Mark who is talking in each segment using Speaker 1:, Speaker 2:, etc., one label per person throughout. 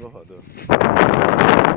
Speaker 1: 好的。嗯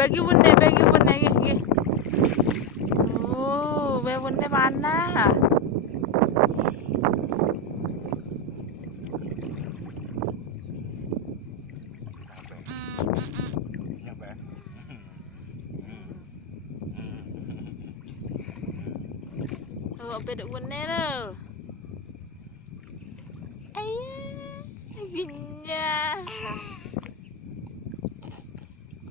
Speaker 2: bagi bunne vun bunne ge ge oo be bunne banna Oh, apa dah bunne tu ayo Yeah.